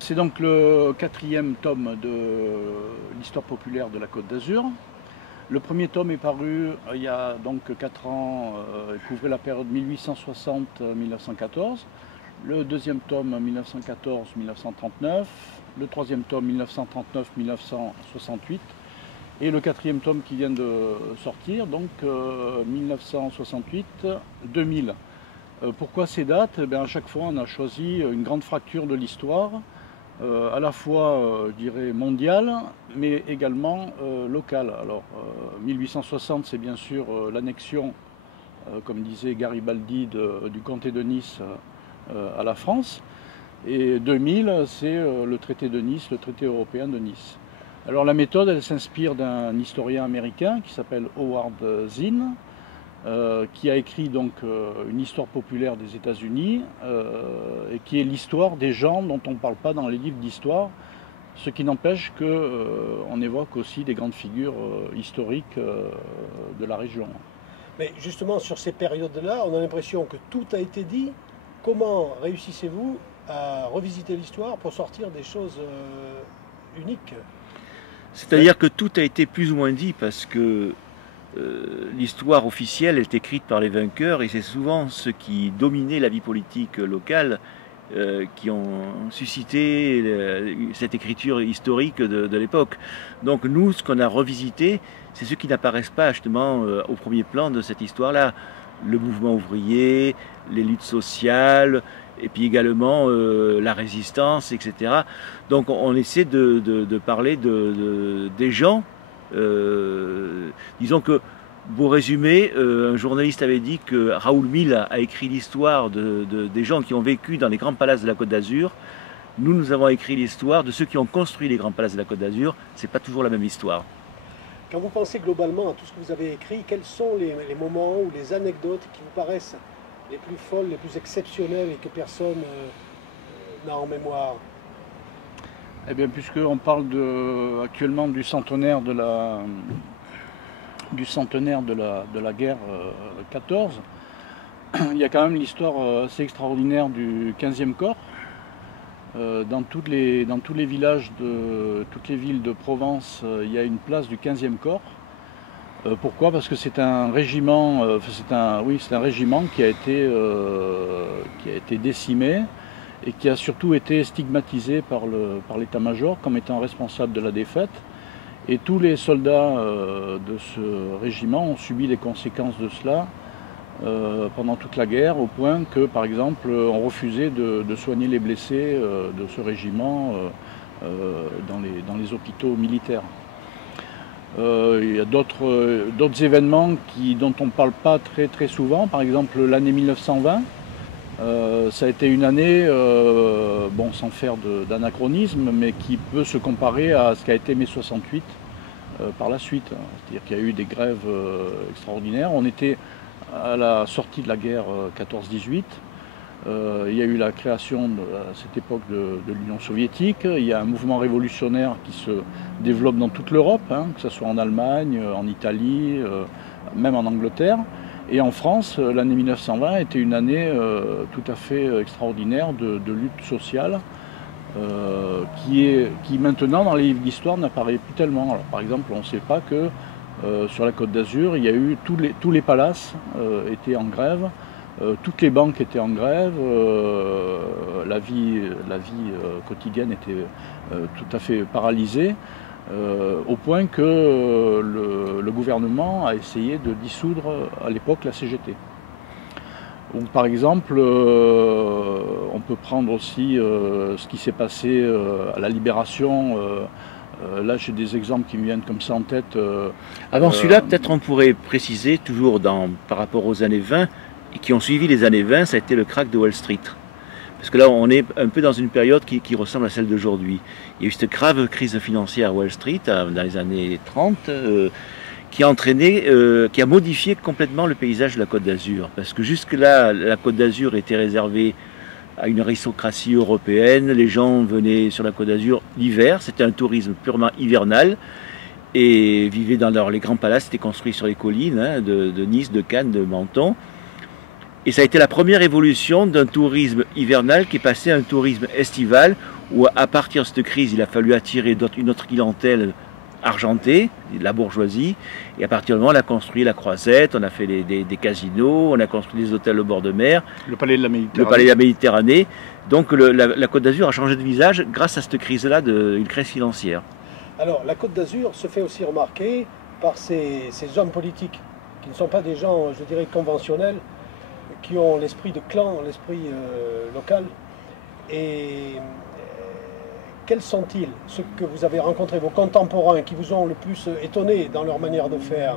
C'est donc le quatrième tome de l'histoire populaire de la Côte d'Azur. Le premier tome est paru il y a donc 4 ans, il couvrait la période 1860-1914. Le deuxième tome 1914-1939. Le troisième tome 1939-1968. Et le quatrième tome qui vient de sortir, donc 1968-2000. Pourquoi ces dates? À chaque fois, on a choisi une grande fracture de l'histoire, à la fois, je dirais, mondiale, mais également locale. Alors, 1860, c'est bien sûr l'annexion, comme disait Garibaldi, du comté de Nice à la France. Et 2000, c'est le traité de Nice, le traité européen de Nice. Alors, la méthode, elle s'inspire d'un historien américain qui s'appelle Howard Zinn, qui a écrit donc une histoire populaire des États-Unis et qui est l'histoire des gens dont on ne parle pas dans les livres d'histoire, ce qui n'empêche qu'on évoque aussi des grandes figures historiques de la région. Mais justement, sur ces périodes-là, on a l'impression que tout a été dit. Comment réussissez-vous à revisiter l'histoire pour sortir des choses uniques? C'est-à-dire que tout a été plus ou moins dit parce que l'histoire officielle est écrite par les vainqueurs et c'est souvent ceux qui dominaient la vie politique locale qui ont suscité cette écriture historique de l'époque. Donc nous, ce qu'on a revisité, c'est ceux qui n'apparaissent pas justement au premier plan de cette histoire-là. Le mouvement ouvrier, les luttes sociales, et puis également la résistance, etc. Donc on essaie de parler des gens. Disons que, pour résumer, un journaliste avait dit que Raoul Mille a écrit l'histoire des gens qui ont vécu dans les grands palaces de la Côte d'Azur. Nous avons écrit l'histoire de ceux qui ont construit les grands palaces de la Côte d'Azur. C'est pas toujours la même histoire. Quand vous pensez globalement à tout ce que vous avez écrit, quels sont les moments ou les anecdotes qui vous paraissent les plus folles, les plus exceptionnelles et que personne n'a en mémoire? Eh bien, puisqu'on parle actuellement du centenaire de la guerre 14, il y a quand même l'histoire assez extraordinaire du 15e corps. Dans tous les villages de toutes les villes de Provence, il y a une place du 15e corps. Pourquoi? Parce que c'est un régiment, c'est un régiment qui a été décimé et qui a surtout été stigmatisé par l'état-major comme étant responsable de la défaite. Et tous les soldats de ce régiment ont subi les conséquences de cela pendant toute la guerre, au point que, par exemple, on refusait de soigner les blessés de ce régiment dans les hôpitaux militaires. Il y a d'autres événements dont on ne parle pas très souvent, par exemple l'année 1920. Ça a été une année, bon, sans faire d'anachronisme, mais qui peut se comparer à ce qu'a été mai 68 par la suite. C'est-à-dire qu'il y a eu des grèves extraordinaires. On était à la sortie de la guerre 14-18. Il y a eu la création à cette époque de l'Union soviétique. Il y a un mouvement révolutionnaire qui se développe dans toute l'Europe, que ce soit en Allemagne, en Italie, même en Angleterre. Et en France, l'année 1920 était une année tout à fait extraordinaire de lutte sociale qui maintenant, dans les livres d'histoire, n'apparaît plus tellement. Alors, par exemple, on ne sait pas que sur la Côte d'Azur, il y a eu tous les palaces étaient en grève, toutes les banques étaient en grève, la vie quotidienne était tout à fait paralysée. Au point que le gouvernement a essayé de dissoudre à l'époque la CGT. Donc, par exemple, on peut prendre aussi ce qui s'est passé à la Libération. Là, j'ai des exemples qui me viennent comme ça en tête. Avant celui-là, peut-être on pourrait préciser, toujours par rapport aux années 20, et qui ont suivi les années 20, ça a été le krach de Wall Street. Parce que là, on est un peu dans une période qui ressemble à celle d'aujourd'hui. Il y a eu cette grave crise financière à Wall Street dans les années 30 qui a modifié complètement le paysage de la Côte d'Azur. Parce que jusque-là, la Côte d'Azur était réservée à une aristocratie européenne. Les gens venaient sur la Côte d'Azur l'hiver. C'était un tourisme purement hivernal. Et vivaient dans les grands palaces, c'était construit sur les collines de Nice, de Cannes, de Menton. Et ça a été la première évolution d'un tourisme hivernal qui est passé à un tourisme estival où à partir de cette crise, il a fallu attirer une autre clientèle argentée, la bourgeoisie, et à partir du moment où on a construit la Croisette, on a fait des casinos, on a construit des hôtels au bord de mer, Le palais de la Méditerranée. le palais de la Méditerranée. Donc la Côte d'Azur a changé de visage grâce à cette crise-là, une crise financière. Alors, la Côte d'Azur se fait aussi remarquer par ces hommes politiques, qui ne sont pas des gens, je dirais, conventionnels, qui ont l'esprit de clan, l'esprit local. Et quels sont-ils, ceux que vous avez rencontrés, vos contemporains, qui vous ont le plus étonné dans leur manière de faire?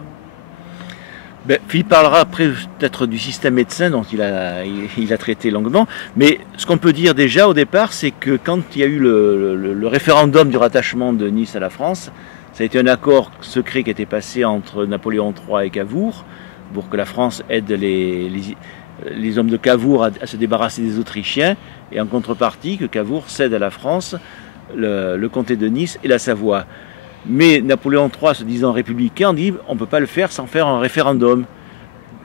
Philippe parlera après peut-être du système médecin dont il a traité longuement, mais ce qu'on peut dire déjà au départ, c'est que quand il y a eu le référendum du rattachement de Nice à la France, ça a été un accord secret qui a été passé entre Napoléon III et Cavour pour que la France aide les hommes de Cavour à se débarrasser des Autrichiens, et en contrepartie que Cavour cède à la France le comté de Nice et la Savoie. Mais Napoléon III, se disant républicain, dit on ne peut pas le faire sans faire un référendum.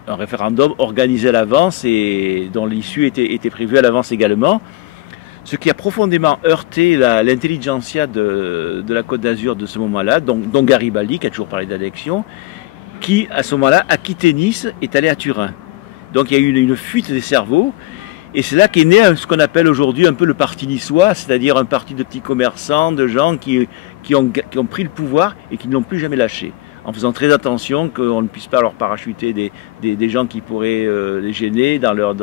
Un référendum organisé à l'avance et dont l'issue était prévue à l'avance également. Ce qui a profondément heurté l'intelligentsia de la Côte d'Azur de ce moment-là, dont Garibaldi, qui a toujours parlé d'annexion, qui à ce moment-là a quitté Nice et est allé à Turin. Donc il y a eu une fuite des cerveaux. Et c'est là qu'est né ce qu'on appelle aujourd'hui un peu le parti niçois, c'est-à-dire un parti de petits commerçants, de gens qui ont pris le pouvoir et qui ne l'ont plus jamais lâché, en faisant très attention qu'on ne puisse pas leur parachuter des gens qui pourraient les gêner dans leurs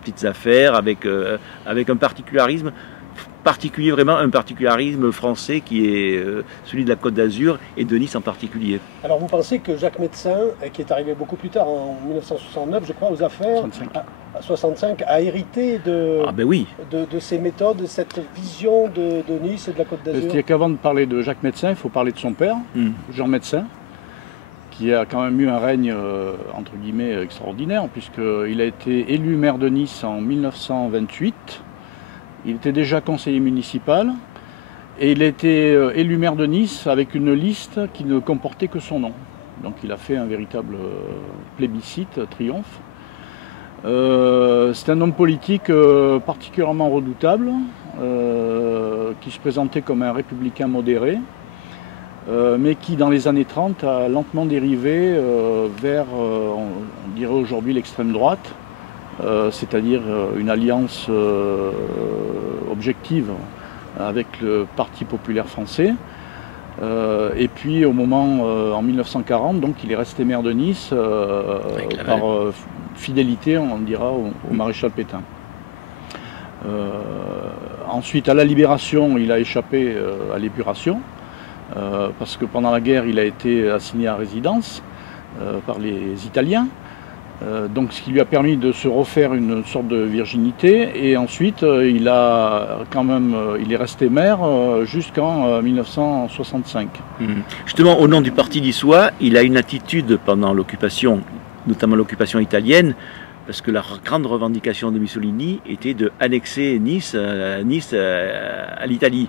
petites affaires, avec un particularisme particulier, vraiment un particularisme français qui est celui de la Côte d'Azur et de Nice en particulier. Alors vous pensez que Jacques Médecin, qui est arrivé beaucoup plus tard, en 1969, je crois, aux affaires, 65, a hérité oui. de ces méthodes, de cette vision de Nice et de la Côte d'Azur? C'est-à-dire qu'avant de parler de Jacques Médecin, il faut parler de son père, Jean Médecin, qui a quand même eu un règne entre guillemets extraordinaire, puisqu'il a été élu maire de Nice en 1928. Il était déjà conseiller municipal et il a été élu maire de Nice avec une liste qui ne comportait que son nom. Donc il a fait un véritable plébiscite, triomphe. C'est un homme politique particulièrement redoutable, qui se présentait comme un républicain modéré, mais qui dans les années 30 a lentement dérivé vers, on dirait aujourd'hui, l'extrême droite. C'est-à-dire une alliance objective avec le Parti populaire français. Et puis au moment, en 1940, donc il est resté maire de Nice par fidélité, on dira, au maréchal Pétain. Ensuite, à la Libération, il a échappé à l'épuration, parce que pendant la guerre, il a été assigné à résidence par les Italiens. Donc ce qui lui a permis de se refaire une sorte de virginité, et ensuite il est resté maire jusqu'en 1965. Justement, au nom du parti niçois, il a une attitude pendant l'occupation, notamment l'occupation italienne, parce que la grande revendication de Mussolini était de annexer Nice à l'Italie.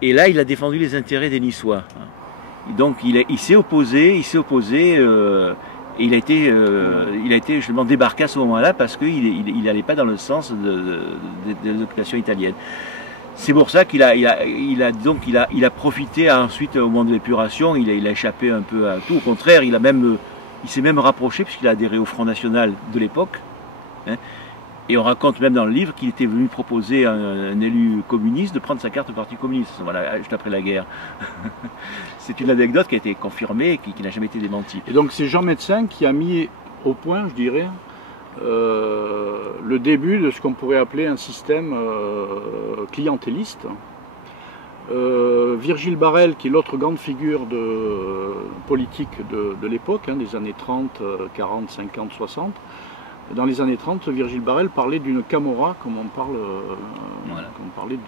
Et là, il a défendu les intérêts des Niçois. Donc il s'est opposé. Et il a été justement débarqué à ce moment-là parce qu'il n'allait pas dans le sens de l'occupation italienne. C'est pour ça qu'il a profité ensuite au moment de l'épuration, il a échappé un peu à tout. Au contraire, il s'est même rapproché puisqu'il a adhéré au Front National de l'époque. Hein. Et on raconte même dans le livre qu'il était venu proposer à un élu communiste de prendre sa carte au Parti communiste, voilà, juste après la guerre. C'est une anecdote qui a été confirmée et qui n'a jamais été démentie. Et donc c'est Jean Médecin qui a mis au point, je dirais, le début de ce qu'on pourrait appeler un système clientéliste. Virgile Barrel, qui est l'autre grande figure politique de l'époque, des années 30, 40, 50, 60, dans les années 30, Virgile Barrel parlait d'une camorra, comme on parlait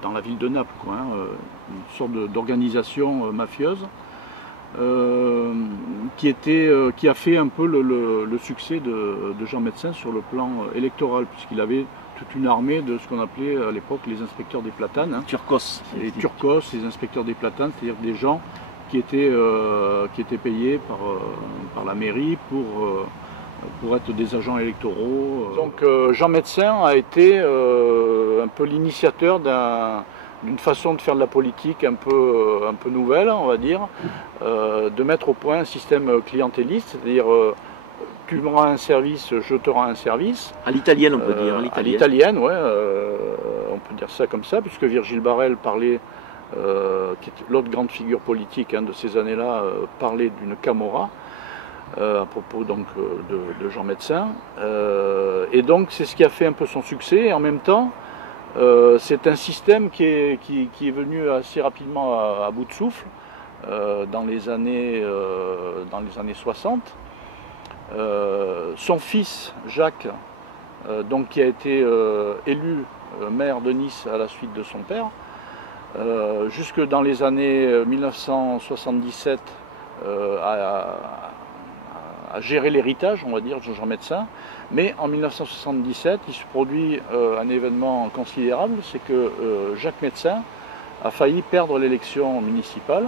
dans la ville de Naples, une sorte d'organisation mafieuse qui a fait un peu le succès de Jean Médecin sur le plan électoral, puisqu'il avait toute une armée de ce qu'on appelait à l'époque les inspecteurs des platanes. Turcos. Les Turcos, les inspecteurs des platanes, c'est-à-dire des gens qui étaient payés par la mairie pour être des agents électoraux. Donc Jean Médecin a été un peu l'initiateur d'une façon de faire de la politique un peu nouvelle, on va dire, de mettre au point un système clientéliste, c'est-à-dire tu me rends un service, je te rends un service. À l'italienne, on peut dire. À l'italienne, ouais, on peut dire ça comme ça, puisque Virgile Barrel parlait, qui est l'autre grande figure politique de ces années-là, parlait d'une camorra. À propos donc de Jean Médecin. Et donc c'est ce qui a fait un peu son succès. Et en même temps, c'est un système qui est venu assez rapidement à bout de souffle dans les années 60. Son fils Jacques, donc, qui a été élu maire de Nice à la suite de son père, jusque dans les années 1977 à gérer l'héritage, on va dire, de Jean Médecin. Mais en 1977, il se produit un événement considérable, c'est que Jacques Médecin a failli perdre l'élection municipale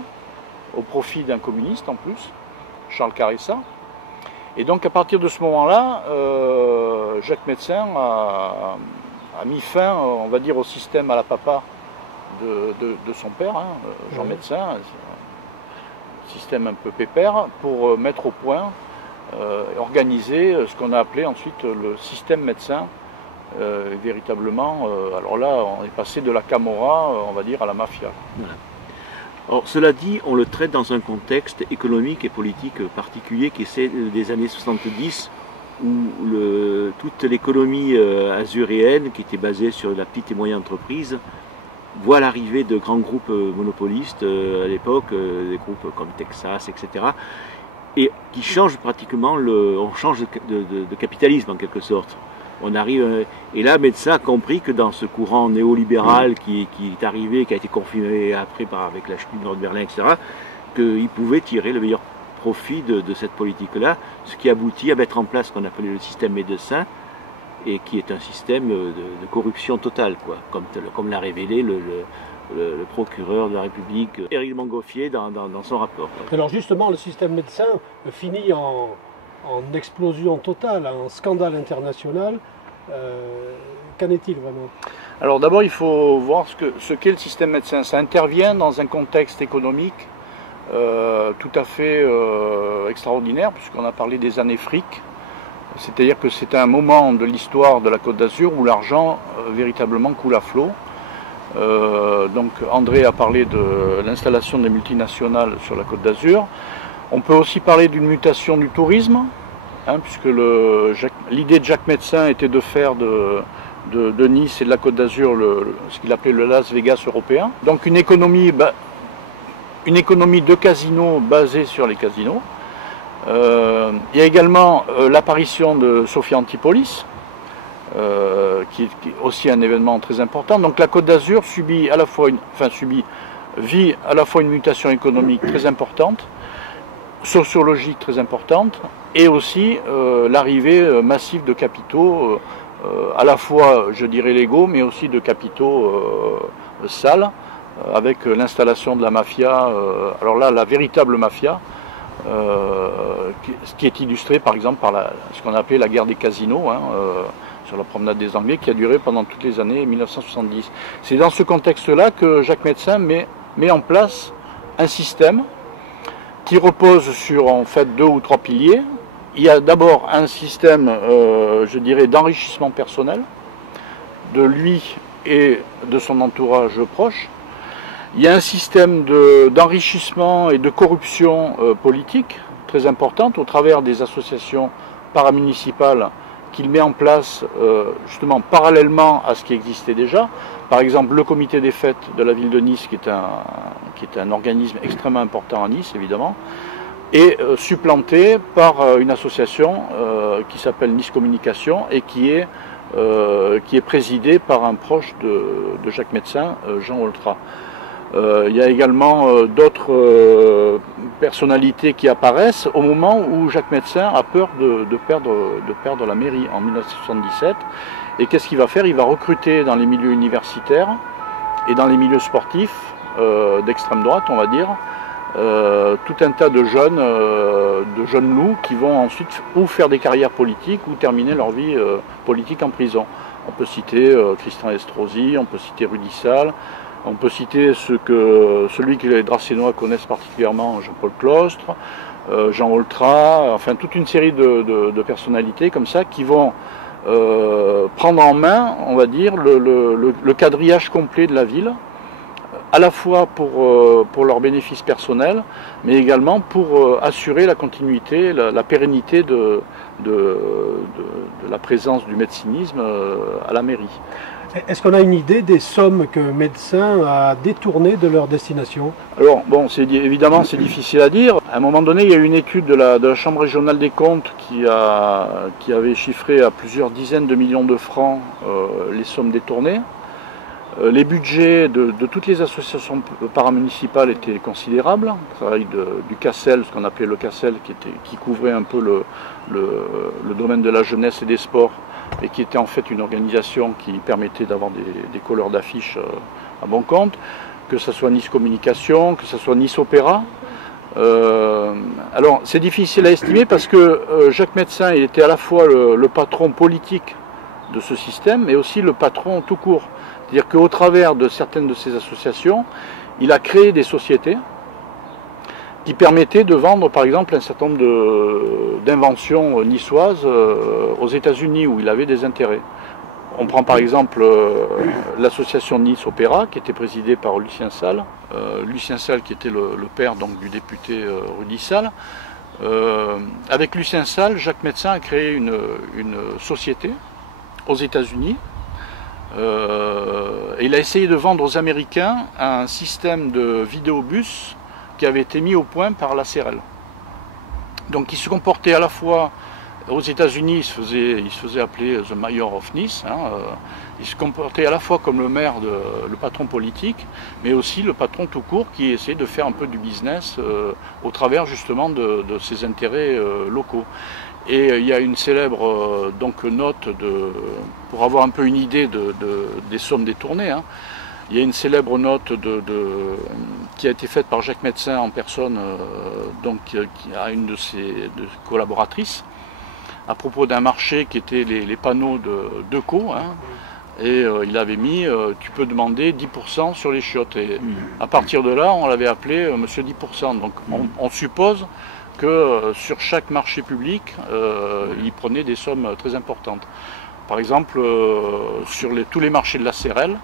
au profit d'un communiste en plus, Charles Caressa. Et donc à partir de ce moment-là, Jacques Médecin a mis fin, on va dire, au système à la papa de son père, Jean Médecin, un système un peu pépère, pour mettre au point organiser ce qu'on a appelé ensuite le système médecin, véritablement. Alors là, on est passé de la camorra, on va dire, à la mafia. Voilà. Alors, cela dit, on le traite dans un contexte économique et politique particulier qui est celle des années 70, où toute l'économie azuréenne, qui était basée sur la petite et moyenne entreprise, voit l'arrivée de grands groupes monopolistes à l'époque, des groupes comme Texas, etc., et qui change pratiquement, on change de capitalisme en quelque sorte. On arrive, et là, Médecin a compris que dans ce courant néolibéral qui est arrivé, qui a été confirmé après avec la chute du mur de Berlin, etc., qu'il pouvait tirer le meilleur profit de cette politique-là, ce qui aboutit à mettre en place ce qu'on appelait le système Médecin, et qui est un système de corruption totale, quoi, comme l'a révélé le procureur de la République, Éric Montgolfier, dans son rapport. Alors justement, le système Médecin finit en explosion totale, en scandale international. Qu'en est-il vraiment? Alors d'abord, il faut voir ce qu'est le système Médecin. Ça intervient dans un contexte économique tout à fait extraordinaire, puisqu'on a parlé des années fric. C'est-à-dire que c'est un moment de l'histoire de la Côte d'Azur où l'argent véritablement coule à flot. Donc André a parlé de l'installation des multinationales sur la Côte d'Azur. On peut aussi parler d'une mutation du tourisme, puisque l'idée de Jacques Médecin était de faire de Nice et de la Côte d'Azur ce qu'il appelait le Las Vegas européen. Donc une économie de casinos basée sur les casinos. Il y a également l'apparition de Sophia Antipolis, qui est aussi un événement très important. Donc la Côte d'Azur vit à la fois une mutation économique très importante, sociologique très importante, et aussi l'arrivée massive de capitaux, à la fois, je dirais, légaux, mais aussi de capitaux sales, avec l'installation de la mafia, alors là, la véritable mafia, ce qui est illustré par exemple par ce qu'on a appelé la guerre des casinos, sur la promenade des Anglais, qui a duré pendant toutes les années 1970. C'est dans ce contexte-là que Jacques Médecin met en place un système qui repose sur en fait 2 ou 3 piliers. Il y a d'abord un système, je dirais, d'enrichissement personnel, de lui et de son entourage proche. Il y a un système d'enrichissement et de corruption politique très importante au travers des associations paramunicipales qu'il met en place justement parallèlement à ce qui existait déjà. Par exemple, le comité des fêtes de la ville de Nice, qui est un organisme extrêmement important à Nice, évidemment, est supplanté par une association qui s'appelle Nice Communication et qui est présidée par un proche de Jacques Médecin, Jean Oltra. Il y a également d'autres personnalités qui apparaissent au moment où Jacques Médecin a peur de perdre la mairie en 1977. Et qu'est-ce qu'il va faire? Il va recruter dans les milieux universitaires et dans les milieux sportifs d'extrême droite, on va dire, tout un tas de jeunes loups qui vont ensuite ou faire des carrières politiques ou terminer leur vie politique en prison. On peut citer Christian Estrosi, on peut citer Rudissal, on peut citer celui que les Dracénois connaissent particulièrement, Jean-Paul Claustre, Jean Oltra, enfin toute une série de personnalités comme ça qui vont prendre en main, on va dire, le quadrillage complet de la ville, à la fois pour leurs bénéfices personnels, mais également pour assurer la continuité, la pérennité de la présence du médecinisme à la mairie. Est-ce qu'on a une idée des sommes que Médecins a détournées de leur destination? Alors, bon, évidemment, c'est difficile à dire. À un moment donné, il y a eu une étude de la Chambre régionale des comptes qui avait chiffré à plusieurs dizaines de millions de francs les sommes détournées. Les budgets de toutes les associations paramunicipales étaient considérables. Le travail du CACEL, ce qu'on appelait le CACEL, qui couvrait un peu le domaine de la jeunesse et des sports, et qui était en fait une organisation qui permettait d'avoir des couleurs d'affiches à bon compte, que ce soit Nice Communication, que ce soit Nice Opéra. Alors c'est difficile à estimer parce que Jacques Médecin il était à la fois le patron politique de ce système, mais aussi le patron tout court. C'est-à-dire qu'au travers de certaines de ces associations, il a créé des sociétés qui permettaient de vendre par exemple un certain nombre d'inventions niçoises aux États-Unis où il avait des intérêts. On prend par exemple l'association Nice Opéra qui était présidée par Lucien Salle. Lucien Salle qui était le père donc, du député Rudissal. Avec Lucien Salle, Jacques Médecin a créé une société aux États-Unis. Et il a essayé de vendre aux Américains un système de vidéobus qui avait été mis au point par la CRL. Donc il se comportait à la fois, aux États-Unis il se faisait appeler The Mayor of Nice, il se comportait à la fois comme le maire, le patron politique, mais aussi le patron tout court qui essayait de faire un peu du business au travers justement de ses intérêts locaux. Et il y a une célèbre donc, note, pour avoir un peu une idée des sommes détournées, il y a une célèbre note qui a été faite par Jacques Médecin en personne, donc, qui a une de ses collaboratrices, à propos d'un marché qui était les panneaux de Decaux, et il avait mis tu peux demander 10% sur les chiottes. Et à partir de là, on l'avait appelé Monsieur 10%. Donc on suppose que sur chaque marché public, il prenait des sommes très importantes. Par exemple, sur tous les marchés de la CRL,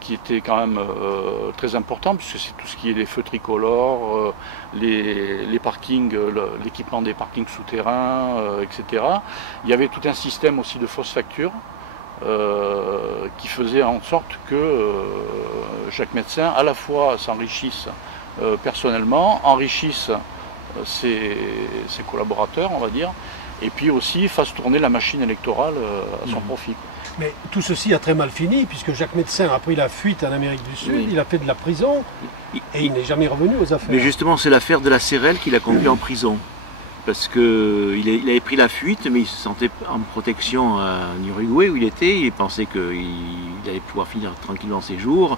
qui étaient quand même très importants, puisque c'est tout ce qui est les feux tricolores, les parkings, l'équipement des parkings souterrains, etc. Il y avait tout un système aussi de fausses factures qui faisait en sorte que Jacques Médecin, à la fois s'enrichisse personnellement, enrichisse ses collaborateurs, on va dire, et puis aussi fasse tourner la machine électorale à son profit. Mais tout ceci a très mal fini, puisque Jacques Médecin a pris la fuite en Amérique du Sud, il a fait de la prison, et il n'est jamais revenu aux affaires. Mais justement, c'est l'affaire de la CRL qui l'a conduit en prison. Parce qu'il avait pris la fuite, mais il se sentait en protection en Uruguay où il était, il pensait qu'il allait pouvoir finir tranquillement ses jours.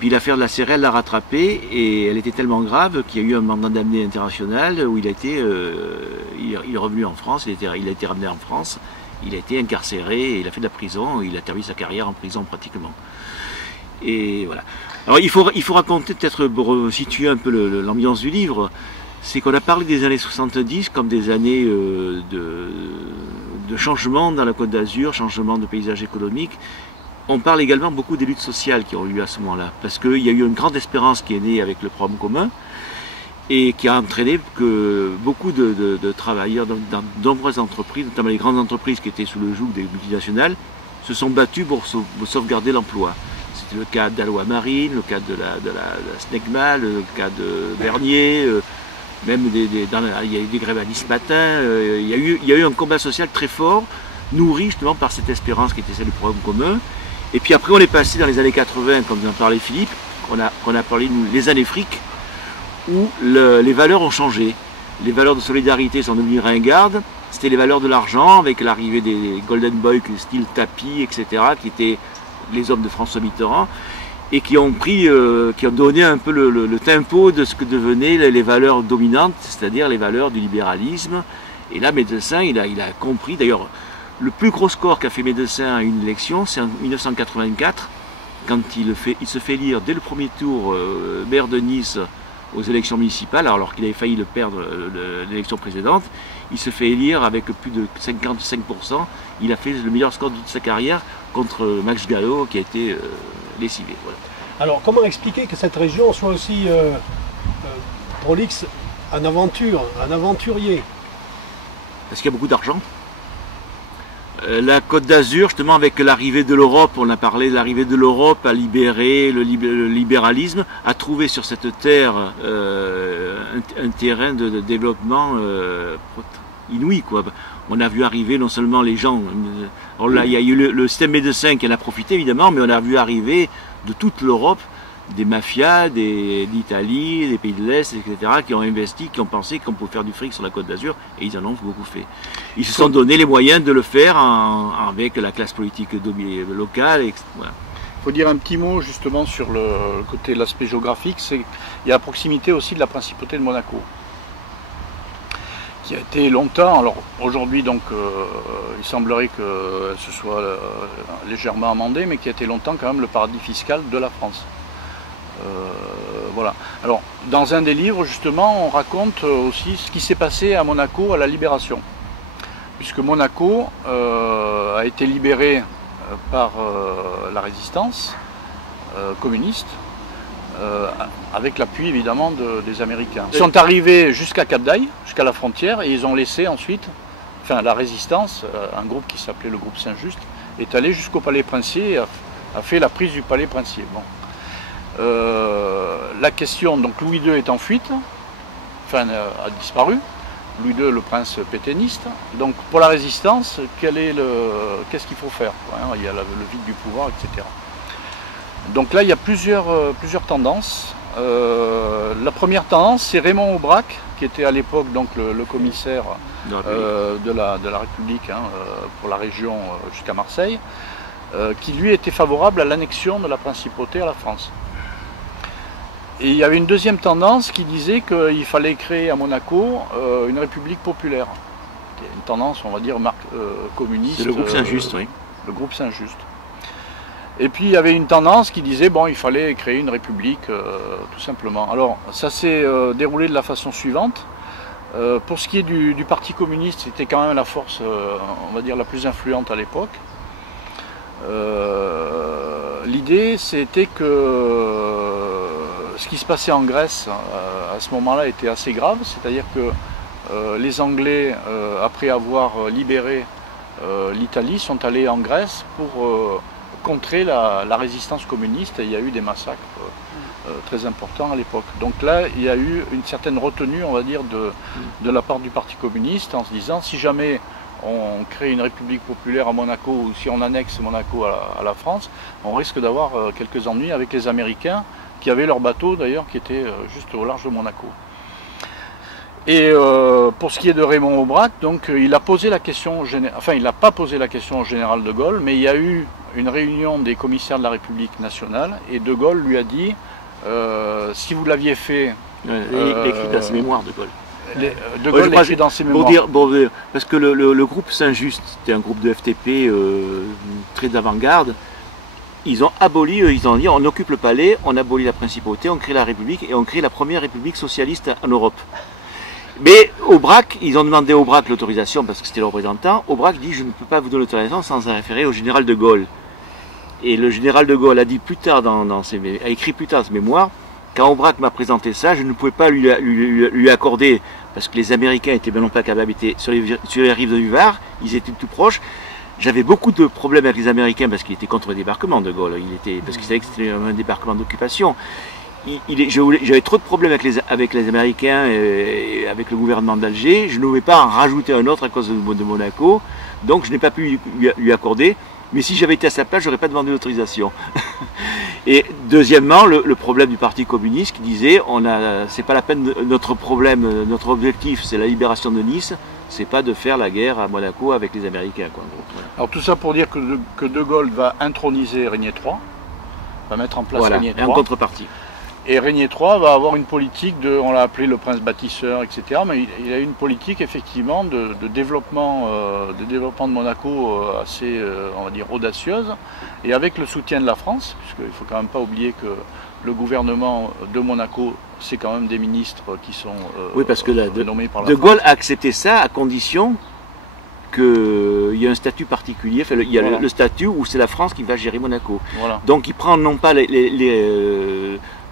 Puis l'affaire de la CRL l'a rattrapé et elle était tellement grave qu'il y a eu un mandat d'amener international où il est revenu en France, il a été ramené en France, il a été incarcéré, il a fait de la prison, il a terminé sa carrière en prison pratiquement. Et voilà. Alors il faut raconter, peut-être pour situer un peu l'ambiance du livre, c'est qu'on a parlé des années 70 comme des années de changement dans la Côte d'Azur, changement de paysage économique. On parle également beaucoup des luttes sociales qui ont eu lieu à ce moment-là, parce qu'il y a eu une grande espérance qui est née avec le programme commun et qui a entraîné que beaucoup de travailleurs dans de nombreuses entreprises, notamment les grandes entreprises qui étaient sous le joug des multinationales, se sont battus pour sauvegarder l'emploi. C'était le cas d'Alois Marine, le cas de la SNECMA, le cas de Bernier, même il y a eu des grèves à Nice Matin, il y a eu un combat social très fort, nourri justement par cette espérance qui était celle du programme commun. Et puis après on est passé dans les années 80, comme en parlait Philippe, qu'on a parlé les années fric, où les valeurs ont changé. Les valeurs de solidarité sont devenues ringardes, c'était les valeurs de l'argent, avec l'arrivée des Golden Boys, style Tapi, etc., qui étaient les hommes de François Mitterrand. et qui ont donné un peu le tempo de ce que devenaient les valeurs dominantes, c'est-à-dire les valeurs du libéralisme. Et là, Médecin, il a compris, d'ailleurs, le plus gros score qu'a fait Médecin à une élection, c'est en 1984, quand il se fait élire dès le premier tour maire de Nice aux élections municipales, alors qu'il avait failli le perdre l'élection précédente. Il se fait élire avec plus de 55%. Il a fait le meilleur score de toute sa carrière contre Max Gallo qui a été lessivé. Voilà. Alors comment expliquer que cette région soit aussi prolixe en aventure, en aventurier? Parce qu'il y a beaucoup d'argent. La Côte d'Azur, justement, avec l'arrivée de l'Europe, on a parlé de l'arrivée de l'Europe à libérer le libéralisme, a trouvé sur cette terre un terrain de développement inouï, quoi. On a vu arriver non seulement les gens, alors là, il y a eu le système Médecin qui en a profité évidemment, mais on a vu arriver de toute l'Europe des mafias, d'Italie, des pays de l'Est, etc., qui ont investi, qui ont pensé qu'on pouvait faire du fric sur la Côte d'Azur, et ils en ont beaucoup fait. Ils se sont donné les moyens de le faire avec la classe politique locale. Voilà. Il faut dire un petit mot justement sur le côté de l'aspect géographique, c'est qu'il y a à proximité aussi de la principauté de Monaco, qui a été longtemps, alors aujourd'hui donc il semblerait que ce soit légèrement amendé, mais qui a été longtemps quand même le paradis fiscal de la France. Voilà. Alors, dans un des livres, justement, on raconte aussi ce qui s'est passé à Monaco à la Libération. Puisque Monaco a été libéré par la résistance communiste, avec l'appui évidemment des Américains. Ils sont arrivés jusqu'à Cap d'Aille, jusqu'à la frontière, et ils ont laissé ensuite, enfin la résistance, un groupe qui s'appelait le groupe Saint-Just, est allé jusqu'au Palais Princier et a fait la prise du Palais Princier. Bon. La question, donc Louis II est en fuite, enfin a disparu, Louis II le prince pétainiste, donc pour la résistance, qu'est-ce qu'il faut faire, hein? Il y a le vide du pouvoir, etc. Donc là il y a plusieurs tendances. La première tendance c'est Raymond Aubrac, qui était à l'époque donc le commissaire de la République hein, pour la région jusqu'à Marseille, qui lui était favorable à l'annexion de la principauté à la France. Et il y avait une deuxième tendance qui disait qu'il fallait créer à Monaco une république populaire. Une tendance, on va dire, communiste. C'est le groupe Saint-Just, oui. Le groupe Saint-Just. Et puis il y avait une tendance qui disait bon, il fallait créer une république, tout simplement. Alors ça s'est déroulé de la façon suivante. Pour ce qui est du Parti communiste, c'était quand même la force, on va dire, la plus influente à l'époque. L'idée, c'était que ce qui se passait en Grèce à ce moment-là était assez grave, c'est-à-dire que les Anglais, après avoir libéré l'Italie, sont allés en Grèce pour contrer la résistance communiste, et il y a eu des massacres très importants à l'époque. Donc là, il y a eu une certaine retenue, on va dire, de la part du Parti communiste, en se disant, si jamais on crée une république populaire à Monaco, ou si on annexe Monaco à la France, on risque d'avoir quelques ennuis avec les Américains, qui avaient leur bateau d'ailleurs, qui était juste au large de Monaco. Et pour ce qui est de Raymond Aubrac, donc il a posé la question, enfin il n'a pas posé la question au général de Gaulle, mais il y a eu une réunion des commissaires de la République nationale, et de Gaulle lui a dit, si vous l'aviez fait... il a écrit dans ses mémoires, de Gaulle. De Gaulle écrit dans ses mémoires. Parce que le groupe Saint-Just, c'était un groupe de FTP très d'avant-garde. Ils ont aboli, ils ont dit on occupe le palais, on abolit la principauté, on crée la République et on crée la première République socialiste en Europe. Mais Aubrac, ils ont demandé à Aubrac l'autorisation parce que c'était le représentant. Aubrac dit je ne peux pas vous donner l'autorisation sans en référer au général de Gaulle. Et le général de Gaulle a dit plus tard a écrit plus tard dans ses mémoires, quand Aubrac m'a présenté ça, je ne pouvais pas lui accorder, parce que les Américains étaient bien non pas capables, étaient sur les rives du Var, ils étaient tout proches. J'avais beaucoup de problèmes avec les Américains parce qu'il était contre le débarquement de Gaulle, parce qu'il savait que c'était un débarquement d'occupation. J'avais trop de problèmes avec les Américains et avec le gouvernement d'Alger, je ne pouvais pas en rajouter un autre à cause de Monaco, donc je n'ai pas pu lui accorder. Mais si j'avais été à sa place, je n'aurais pas demandé l'autorisation. Et deuxièmement, le problème du Parti communiste qui disait, c'est pas la peine, notre problème, notre objectif, c'est la libération de Nice, c'est pas de faire la guerre à Monaco avec les Américains, quoi, en gros. Voilà. Alors tout ça pour dire que de Gaulle va introniser Régnier III, va mettre en place voilà, Régnier et en III. contrepartie. Et Régnier III va avoir une politique de, on l'a appelé le prince bâtisseur, etc. Mais il a une politique effectivement de développement de Monaco assez, on va dire, audacieuse. Et avec le soutien de la France, puisqu'il ne faut quand même pas oublier que le gouvernement de Monaco, c'est quand même des ministres qui sont oui, parce que nommés par la De France. Gaulle a accepté ça à condition qu'il y ait un statut particulier. Enfin, il y a Voilà. le statut où c'est la France qui va gérer Monaco. Voilà. Donc il prend non pas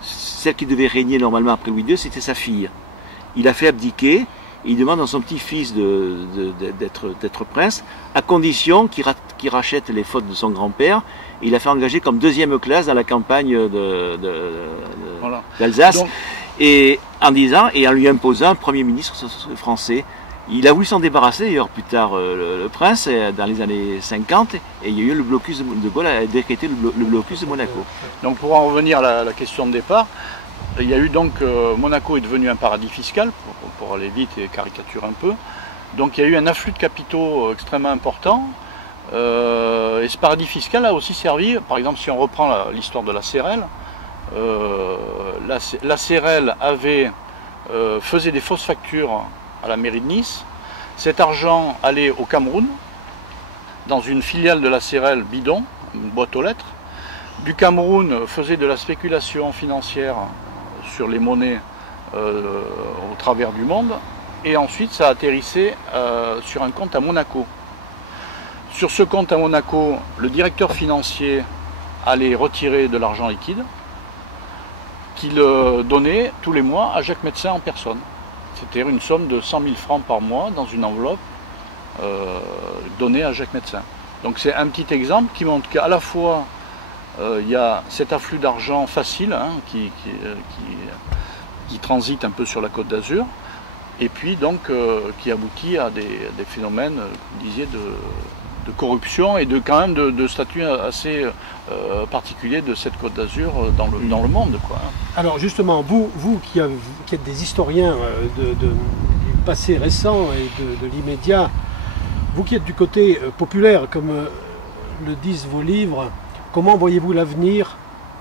celle qui devait régner normalement après Louis II, c'était sa fille. Il a fait abdiquer, et il demande à son petit-fils d'être prince, à condition qu'il rachète les fautes de son grand-père. Il a fait engager comme deuxième classe dans la campagne Voilà. d'Alsace, Donc, et en lui imposant un premier ministre français. Il a voulu s'en débarrasser d'ailleurs plus tard, le prince, dans les années 50, et il y a eu le blocus de Gaulle a décrété le blocus de Monaco. donc pour en revenir à la question de départ, il y a eu donc, Monaco est devenu un paradis fiscal, pour aller vite et caricaturer un peu. Donc il y a eu un afflux de capitaux extrêmement important. Et ce paradis fiscal a aussi servi, par exemple si on reprend l'histoire de la Sérelle, la Sérelle faisait des fausses factures à la mairie de Nice. Cet argent allait au Cameroun, dans une filiale de la Sérelle bidon, une boîte aux lettres. Du Cameroun faisait de la spéculation financière sur les monnaies au travers du monde, et ensuite ça atterrissait sur un compte à Monaco. Sur ce compte à Monaco, le directeur financier allait retirer de l'argent liquide qu'il donnait tous les mois à Jacques Médecin en personne. C'était une somme de 100 000 francs par mois dans une enveloppe donnée à Jacques Médecin. Donc c'est un petit exemple qui montre qu'à la fois il y a cet afflux d'argent facile qui transite un peu sur la Côte d'Azur, et puis donc qui aboutit à des phénomènes, vous disiez, de corruption et quand même de statut assez particulier de cette Côte d'Azur dans le monde, quoi. Alors justement, vous qui êtes des historiens du passé récent et de l'immédiat, vous qui êtes du côté populaire, comme le disent vos livres, comment voyez-vous l'avenir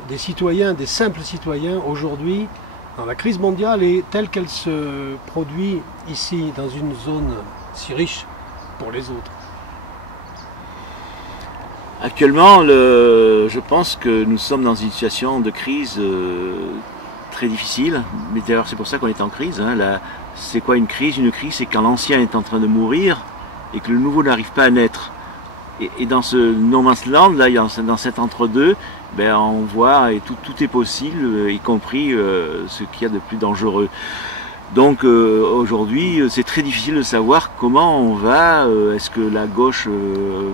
des citoyens, des simples citoyens aujourd'hui, dans la crise mondiale et telle qu'elle se produit ici, dans une zone si riche pour les autres? Actuellement, je pense que nous sommes dans une situation de crise très difficile, mais d'ailleurs c'est pour ça qu'on est en crise. C'est quoi une crise? Une crise, c'est quand l'ancien est en train de mourir et que le nouveau n'arrive pas à naître. Et dans ce no man's land, là, dans cet entre-deux, on voit et tout est possible, y compris ce qu'il y a de plus dangereux. Donc aujourd'hui, c'est très difficile de savoir comment on va. Est-ce que la gauche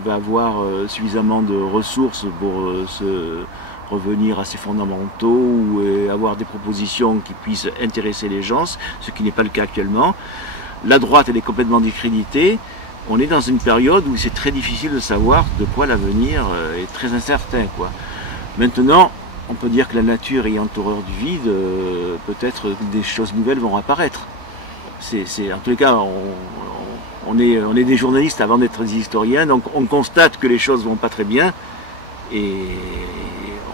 va avoir suffisamment de ressources pour revenir à ses fondamentaux ou avoir des propositions qui puissent intéresser les gens, ce qui n'est pas le cas actuellement. La droite, elle est complètement discréditée. On est dans une période où c'est très difficile de savoir de quoi l'avenir est très incertain, quoi. Maintenant, on peut dire que la nature ayant horreur du vide, peut-être des choses nouvelles vont apparaître. En tous les cas, on est des journalistes avant d'être des historiens, donc on constate que les choses vont pas très bien et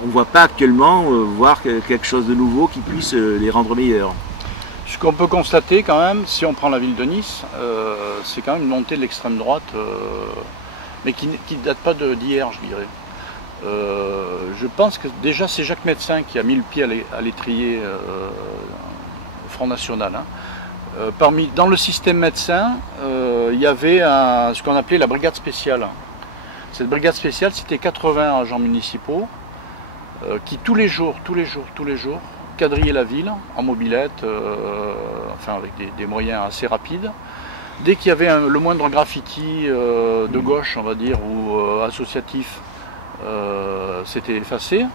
on ne voit pas actuellement voir quelque chose de nouveau qui puisse les rendre meilleurs. Ce qu'on peut constater quand même, si on prend la ville de Nice, c'est quand même une montée de l'extrême droite, mais qui ne date pas d'hier, je dirais. Je pense que déjà c'est Jacques Médecin qui a mis le pied à l'étrier au Front National. Dans le système médecin, il y avait ce qu'on appelait la brigade spéciale. Cette brigade spéciale, c'était 80 agents municipaux qui tous les jours, quadrillaient la ville en mobilette, avec des moyens assez rapides. Dès qu'il y avait le moindre graffiti de gauche, on va dire, ou associatif, c'était effacé.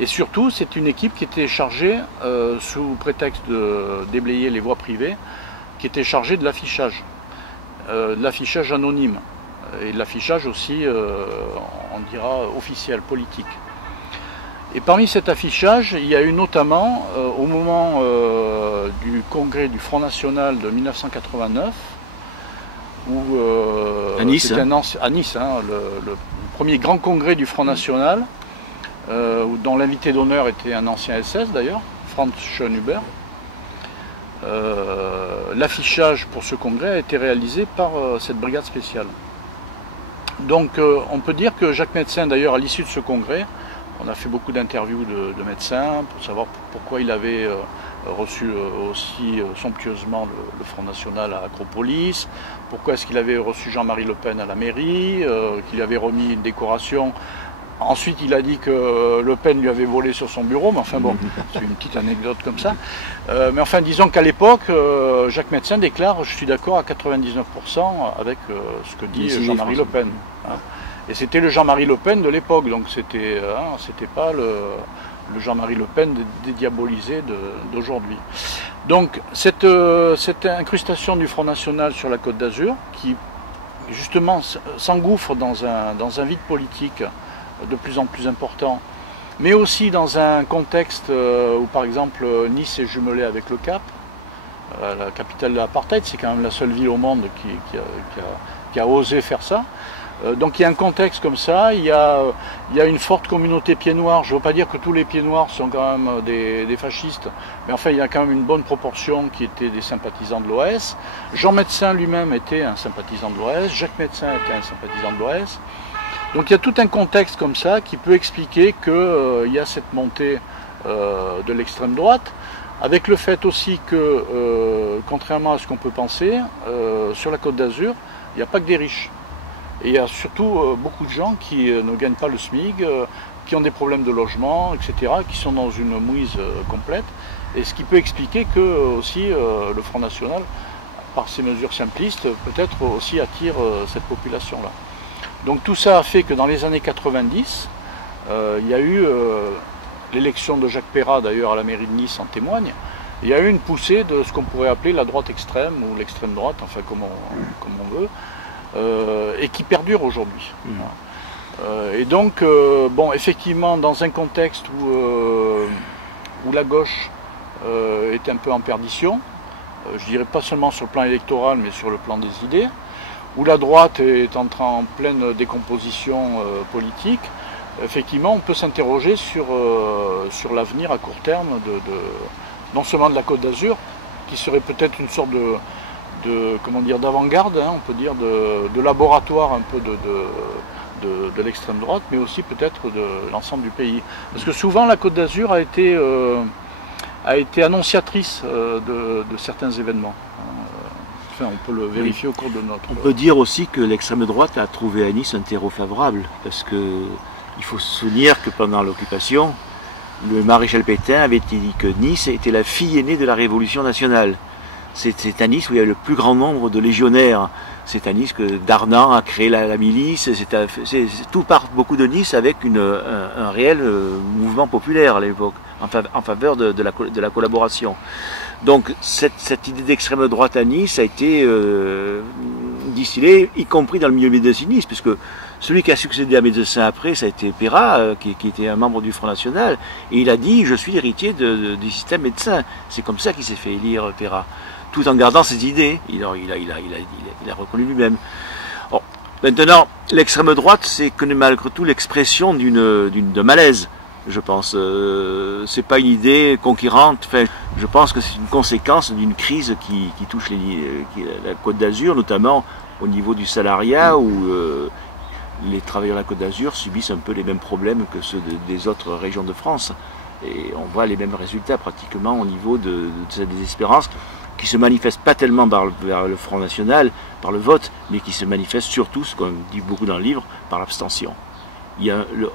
Et surtout, c'est une équipe qui était chargée, sous prétexte de déblayer les voies privées, qui était chargée de l'affichage anonyme, et de l'affichage aussi, on dira, officiel, politique. Et parmi cet affichage, il y a eu notamment, au moment du congrès du Front National de 1989, où à Nice, c'était à Nice, le premier grand congrès du Front National, dont l'invité d'honneur était un ancien SS d'ailleurs, Franz Schönhuber. L'affichage pour ce congrès a été réalisé par cette brigade spéciale. Donc on peut dire que Jacques Médecin, d'ailleurs à l'issue de ce congrès, on a fait beaucoup d'interviews de médecins pour savoir pourquoi il avait reçu aussi somptueusement le Front National à Acropolis, pourquoi est-ce qu'il avait reçu Jean-Marie Le Pen à la mairie, qu'il avait remis une décoration. Ensuite, il a dit que Le Pen lui avait volé sur son bureau, mais enfin bon, c'est une petite anecdote comme ça. Mais enfin, disons qu'à l'époque, Jacques Médecin déclare « Je suis d'accord à 99% avec ce que dit Jean-Marie Le Pen ». Et c'était le Jean-Marie Le Pen de l'époque, donc c'était pas le Jean-Marie Le Pen dédiabolisé d'aujourd'hui. Donc cette incrustation du Front National sur la Côte d'Azur, qui justement s'engouffre dans un vide politique de plus en plus important, mais aussi dans un contexte où par exemple Nice est jumelée avec le Cap, la capitale de l'apartheid, c'est quand même la seule ville au monde qui a osé faire ça. Donc il y a un contexte comme ça, il y a une forte communauté pieds noirs. Je ne veux pas dire que tous les pieds noirs sont quand même des fascistes, mais enfin il y a quand même une bonne proportion qui étaient des sympathisants de l'OS. Jean Médecin lui-même était un sympathisant de l'OS, Jacques Médecin était un sympathisant de l'OS. Donc il y a tout un contexte comme ça qui peut expliquer qu'il y a cette montée de l'extrême droite, avec le fait aussi que, contrairement à ce qu'on peut penser, sur la Côte d'Azur, il n'y a pas que des riches. Et il y a surtout beaucoup de gens qui ne gagnent pas le SMIC, qui ont des problèmes de logement, etc., qui sont dans une mouise complète. Et ce qui peut expliquer que aussi le Front National, par ses mesures simplistes, peut-être aussi attire cette population-là. Donc tout ça a fait que dans les années 90, il y a eu l'élection de Jacques Perrat, d'ailleurs à la mairie de Nice en témoigne, il y a eu une poussée de ce qu'on pourrait appeler la droite extrême ou l'extrême droite, enfin comme on veut, et qui perdure aujourd'hui. Et donc, bon, effectivement, dans un contexte où la gauche est un peu en perdition, je dirais pas seulement sur le plan électoral, mais sur le plan des idées, où la droite est en pleine décomposition politique, effectivement, on peut s'interroger sur l'avenir à court terme non seulement de la Côte d'Azur, qui serait peut-être une sorte comment dire, d'avant-garde, hein, on peut dire, de laboratoire un peu de l'extrême droite, mais aussi peut-être de l'ensemble du pays. Parce que souvent, la Côte d'Azur a été annonciatrice de certains événements. Enfin, on peut le vérifier au cours de notre... On peut dire aussi que l'extrême droite a trouvé à Nice un terreau favorable, parce qu'il faut se souvenir que pendant l'occupation, le maréchal Pétain avait dit que Nice était la fille aînée de la Révolution nationale. C'est à Nice où il y a le plus grand nombre de légionnaires. C'est à Nice que Darnan a créé la milice. Tout part beaucoup de Nice avec un réel mouvement populaire à l'époque, en faveur de la collaboration. Donc cette idée d'extrême droite à Nice a été distillée, y compris dans le milieu médeciniste, puisque celui qui a succédé à Médecin après, ça a été Perrat, qui était un membre du Front National, et il a dit « je suis l'héritier du système médecin ». C'est comme ça qu'il s'est fait élire, Perrat, tout en gardant ses idées. Il a reconnu lui-même. Bon, maintenant, l'extrême droite, c'est que malgré tout l'expression d'un malaise, je pense. C'est pas une idée conquérante. Enfin, je pense que c'est une conséquence d'une crise qui touche la Côte d'Azur, notamment au niveau du salariat, où les travailleurs de la Côte d'Azur subissent un peu les mêmes problèmes que ceux des autres régions de France. Et on voit les mêmes résultats pratiquement au niveau de cette désespérance, qui se manifeste pas tellement vers le Front National, par le vote, mais qui se manifeste surtout, ce qu'on dit beaucoup dans le livre, par l'abstention.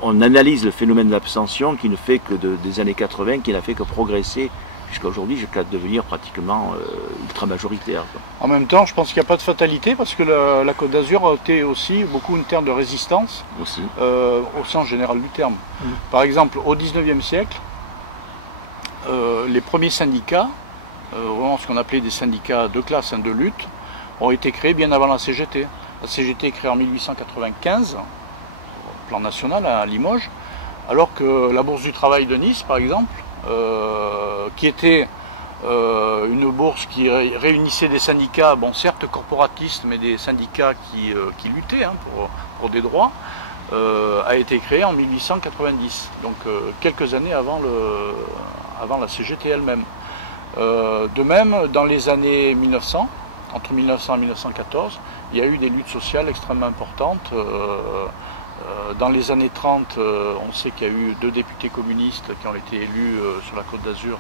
On analyse le phénomène de l'abstention qui ne fait que des années 80, qui n'a fait que progresser jusqu'à aujourd'hui, jusqu'à devenir pratiquement ultra majoritaire. En même temps, je pense qu'il n'y a pas de fatalité, parce que la Côte d'Azur a été aussi beaucoup une terre de résistance, aussi. Au sens général du terme. Par exemple, au XIXe siècle, les premiers syndicats, vraiment ce qu'on appelait des syndicats de classe, de lutte, ont été créés bien avant la CGT. La CGT est créée en 1895, au plan national à Limoges, alors que la Bourse du Travail de Nice, par exemple, qui était une bourse qui réunissait des syndicats, bon certes corporatistes, mais des syndicats qui luttaient hein, pour des droits, a été créée en 1890, donc quelques années avant la CGT elle-même. De même, dans les années 1900, entre 1900 et 1914, il y a eu des luttes sociales extrêmement importantes. Dans les années 30, on sait qu'il y a eu 2 députés communistes qui ont été élus sur la Côte d'Azur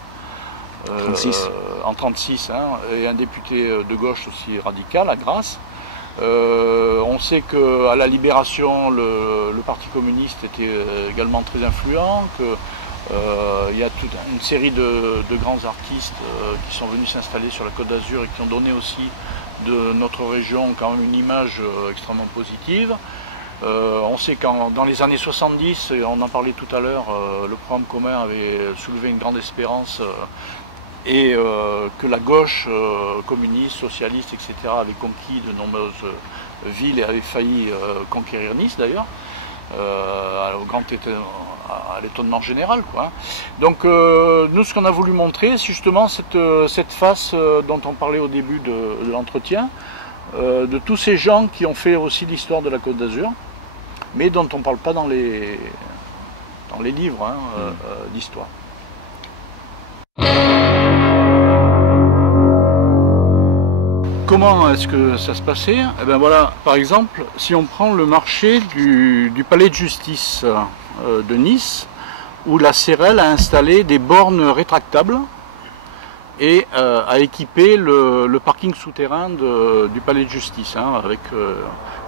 en 1936, hein, et un député de gauche aussi radical, à Grasse. On sait qu'à la Libération, le Parti communiste était également très influent, qu'il y a toute une série de grands artistes qui sont venus s'installer sur la Côte d'Azur et qui ont donné aussi de notre région quand même une image extrêmement positive. On sait que dans les années 70, et on en parlait tout à l'heure, le programme commun avait soulevé une grande espérance et que la gauche communiste, socialiste, etc. avait conquis de nombreuses villes et avait failli conquérir Nice d'ailleurs, à l'étonnement général, quoi. Donc nous, ce qu'on a voulu montrer, c'est justement cette face dont on parlait au début de l'entretien, de tous ces gens qui ont fait aussi l'histoire de la Côte d'Azur, mais dont on ne parle pas dans les livres d'histoire. Comment est-ce que ça se passait? Eh bien voilà, par exemple, si on prend le marché du palais de justice de Nice, où la CRL a installé des bornes rétractables et a équipé le parking souterrain du palais de justice, hein, avec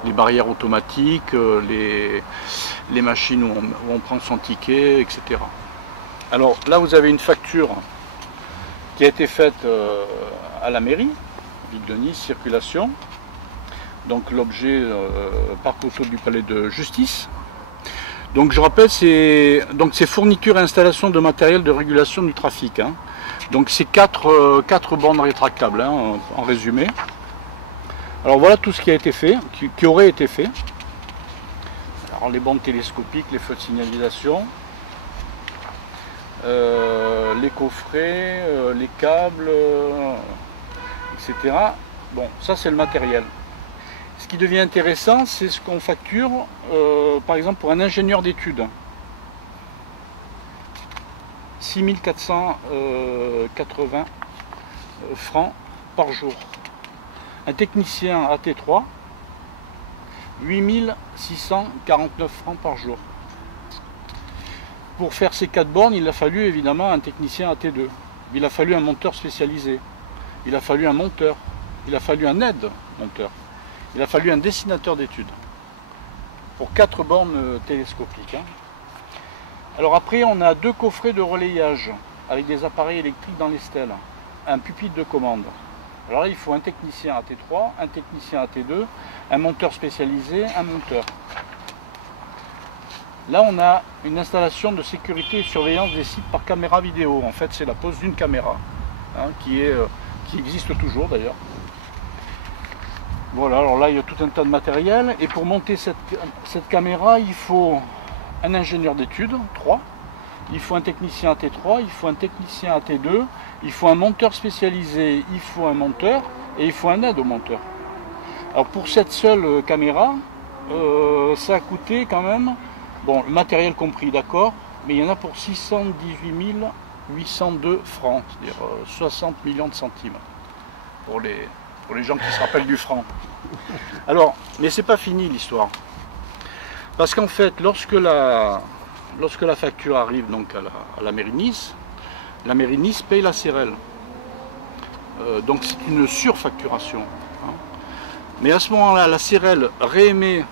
les barrières automatiques, les machines où on prend son ticket, etc. Alors là, vous avez une facture qui a été faite à la mairie, ville de Nice, circulation. Donc l'objet parc auto du palais de justice. Donc je rappelle, c'est fourniture et installation de matériel de régulation du trafic, hein. Donc c'est 4 bornes rétractables, hein, en résumé. Alors voilà tout ce qui a été fait, qui aurait été fait. Alors les bornes télescopiques, les feux de signalisation, les coffrets, les câbles, etc. Bon, ça c'est le matériel. Ce qui devient intéressant, c'est ce qu'on facture, par exemple pour un ingénieur d'études. 6 480 francs par jour. Un technicien AT3, 8 649 francs par jour. Pour faire ces 4 bornes, il a fallu évidemment un technicien AT2. Il a fallu un monteur spécialisé. Il a fallu un monteur. Il a fallu un aide-monteur. Il a fallu un dessinateur d'études. Pour 4 bornes télescopiques, hein. Alors après, on a 2 coffrets de relayage avec des appareils électriques dans les stèles. Un pupitre de commande. Alors là, il faut un technicien AT3, un technicien AT2, un monteur spécialisé, un monteur. Là, on a une installation de sécurité et surveillance des sites par caméra vidéo. En fait, c'est la pose d'une caméra, hein, qui existe toujours d'ailleurs. Voilà, alors là, il y a tout un tas de matériel. Et pour monter cette caméra, il faut un ingénieur d'études, 3. Il faut un technicien AT3, il faut un technicien AT2, il faut un monteur spécialisé, il faut un monteur et il faut un aide au monteur. Alors pour cette seule caméra, ça a coûté quand même, bon, le matériel compris, d'accord, mais il y en a pour 618 802 francs, c'est-à-dire 60 millions de centimes, pour les gens qui se rappellent du franc. Alors, mais c'est pas fini l'histoire. Parce qu'en fait, lorsque la facture arrive donc à la mairie de Nice paye la CRL. Donc c'est une surfacturation, hein. Mais à ce moment-là, la CRL réémet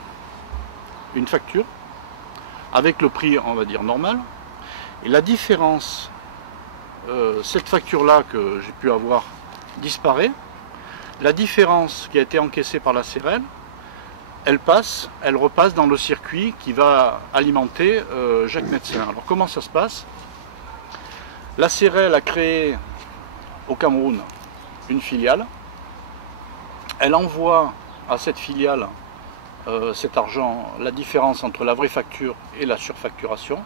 une facture avec le prix, on va dire, normal. Et la différence, cette facture-là que j'ai pu avoir disparaît. La différence qui a été encaissée par la CRL, elle repasse dans le circuit qui va alimenter Jacques Médecin. Alors comment ça se passe? La CRL a créé au Cameroun une filiale. Elle envoie à cette filiale cet argent, la différence entre la vraie facture et la surfacturation.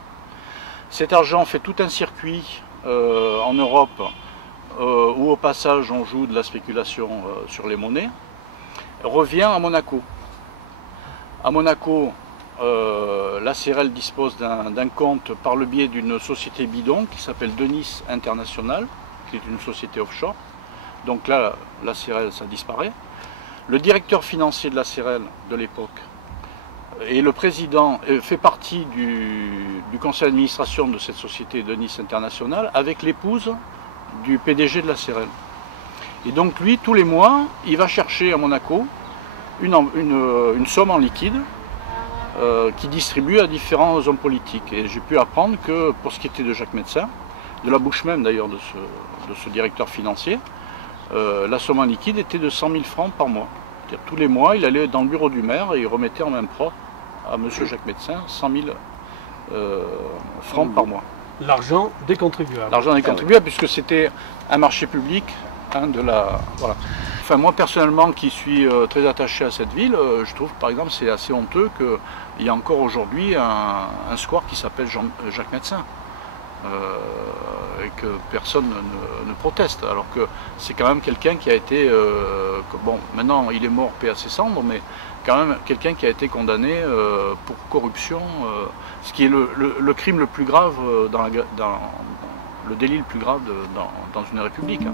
Cet argent fait tout un circuit en Europe où au passage on joue de la spéculation sur les monnaies, revient à Monaco. À Monaco, la CRL dispose d'un compte par le biais d'une société bidon qui s'appelle Denis International, qui est une société offshore. Donc là, la CRL, ça disparaît. Le directeur financier de la CRL de l'époque et le président fait partie du conseil d'administration de cette société Denis International avec l'épouse du PDG de la CRL. Et donc lui, tous les mois, il va chercher à Monaco une somme en liquide qui distribue à différents hommes politiques. Et j'ai pu apprendre que pour ce qui était de Jacques Médecin, de la bouche même d'ailleurs de ce directeur financier, la somme en liquide était de 100 000 francs par mois. C'est-à-dire tous les mois, il allait dans le bureau du maire et il remettait en main propre à M. Jacques Médecin 100 000 francs par mois. L'argent des contribuables. L'argent des contribuables, puisque c'était un marché public. Voilà. Enfin, moi personnellement qui suis très attaché à cette ville, je trouve par exemple c'est assez honteux qu'il y ait encore aujourd'hui un square qui s'appelle Jacques Médecin et que personne ne proteste, alors que c'est quand même quelqu'un qui a été, bon maintenant il est mort paix à ses cendres, mais quand même quelqu'un qui a été condamné pour corruption, ce qui est le crime le plus grave, le délit le plus grave dans une république. Hein.